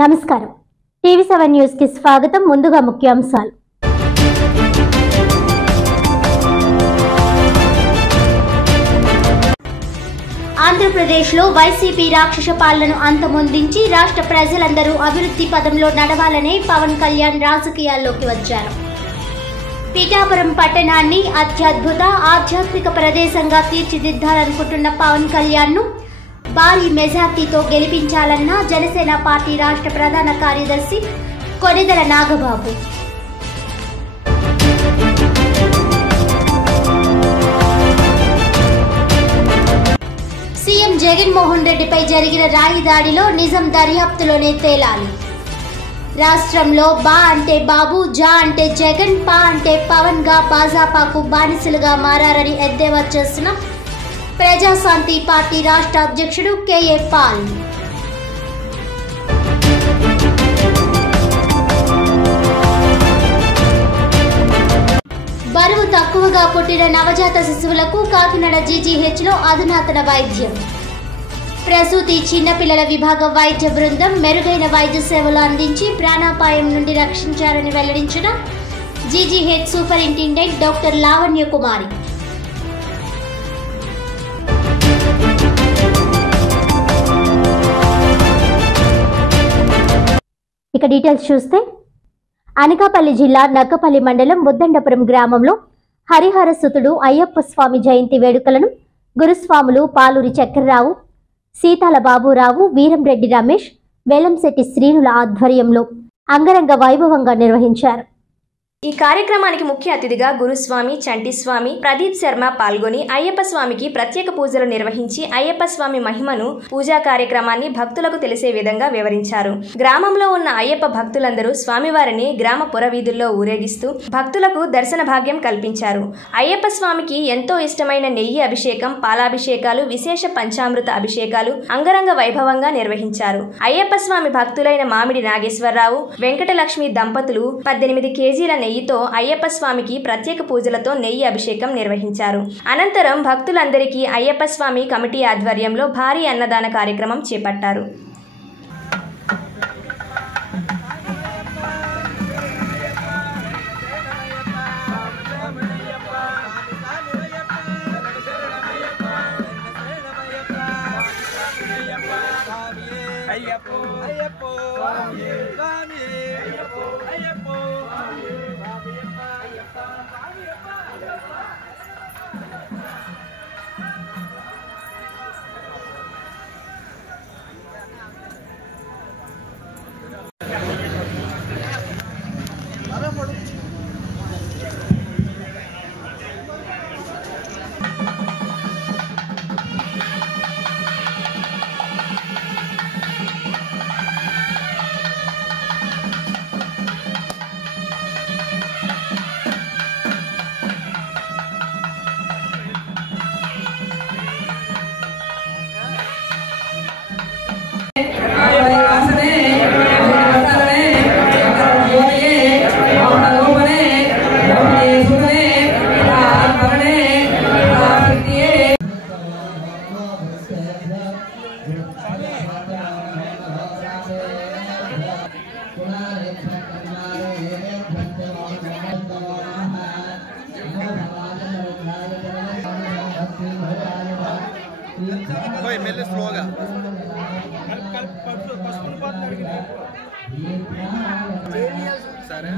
నమస్కారం టీవీ7 న్యూస్ కి స్వాగతం। ముందుగా ముఖ్యాంశాలు। ఆంధ్రప్రదేశ్లో వైసీపీ రాక్షస పాలనను అంతమొందించి రాష్ట్ర ప్రజలందరూ అభివృద్ధి పదంలో నడవాలని పవన్ కళ్యాణ్ రాజకీయాల్లోకి వచ్చారు। పిఠాపురం పట్టణాన్ని అత్యద్భుత ఆధ్యాత్మిక ప్రదేశంగా తీర్చిదిద్దాలనుకుంటున్న పవన్ కళ్యాణ్ను భారీ మెజార్టీతో గెలిపించాలన్న జనసేన పార్టీ రాష్ట్ర ప్రధాన కార్యదర్శి కొనిదెల నాగబాబు। సీఎం జగన్మోహన్ రెడ్డిపై జరిగిన రాయి దాడిలో నిజం దర్యాప్తులోనే తేలాలి। రాష్ట్రంలో బా అంటే బాబు, జా అంటే జగన్, పా అంటే పవన్ గా భాజపాకు బానిసలుగా మారారని ఎద్దేవా చేస్తున్న ప్రజాశాంతి పార్టీ రాష్ట్ర అధ్యక్షుడు కేఏ పాల్। బరువు తక్కువగా పుట్టిన నవజాత శిశువులకు కాకినాడ జీజీహెచ్లో అధునాతన వైద్యం। ప్రసూతి చిన్నపిల్లల విభాగం వైద్య బృందం మెరుగైన వైద్య సేవలు అందించి ప్రాణాపాయం నుండి రక్షించారని వెల్లడించిన జీజీహెచ్ సూపరింటెండెంట్ డాక్టర్ లావణ్య కుమారి। ఇక డీటెయిల్స్ చూస్తే అనకాపల్లి జిల్లా నక్కపల్లి మండలం ముద్దండపురం గ్రామంలో హరిహర సుతుడు అయ్యప్ప స్వామి జయంతి వేడుకలను గురుస్వాములు పాలూరి చక్రరావు, సీతాల బాబురావు, వీరంరెడ్డి రమేష్, వేలంశెట్టి శ్రీనుల ఆధ్వర్యంలో అంగరంగ వైభవంగా నిర్వహించారు। ఈ కార్యక్రమానికి ముఖ్య అతిథిగా గురుస్వామి చంటిస్వామి ప్రదీప్ శర్మ పాల్గొని అయ్యప్ప స్వామికి ప్రత్యేక పూజలు నిర్వహించి అయ్యప్ప స్వామి మహిమను పూజా కార్యక్రమాన్ని భక్తులకు తెలిసే విధంగా వివరించారు। గ్రామంలో ఉన్న అయ్యప్ప భక్తులందరూ స్వామివారిని గ్రామ పురవీధుల్లో ఊరేగిస్తూ భక్తులకు దర్శన భాగ్యం కల్పించారు। అయ్యప్ప స్వామికి ఎంతో ఇష్టమైన నెయ్యి అభిషేకం, పాలాభిషేకాలు, విశేష పంచామృత అభిషేకాలు అంగరంగ వైభవంగా నిర్వహించారు। అయ్యప్ప స్వామి భక్తులైన మామిడి నాగేశ్వరరావు, వెంకటలక్ష్మి దంపతులు 18 కేజీల నెయ్యితో అయ్యప్ప స్వామికి ప్రత్యేక పూజలతో నెయ్యి అభిషేకం నిర్వహించారు। అనంతరం భక్తులందరికీ అయ్యప్ప స్వామి కమిటీ ఆధ్వర్యంలో భారీ అన్నదాన కార్యక్రమం చేపట్టారు। మెల్లి స్లోగా సరే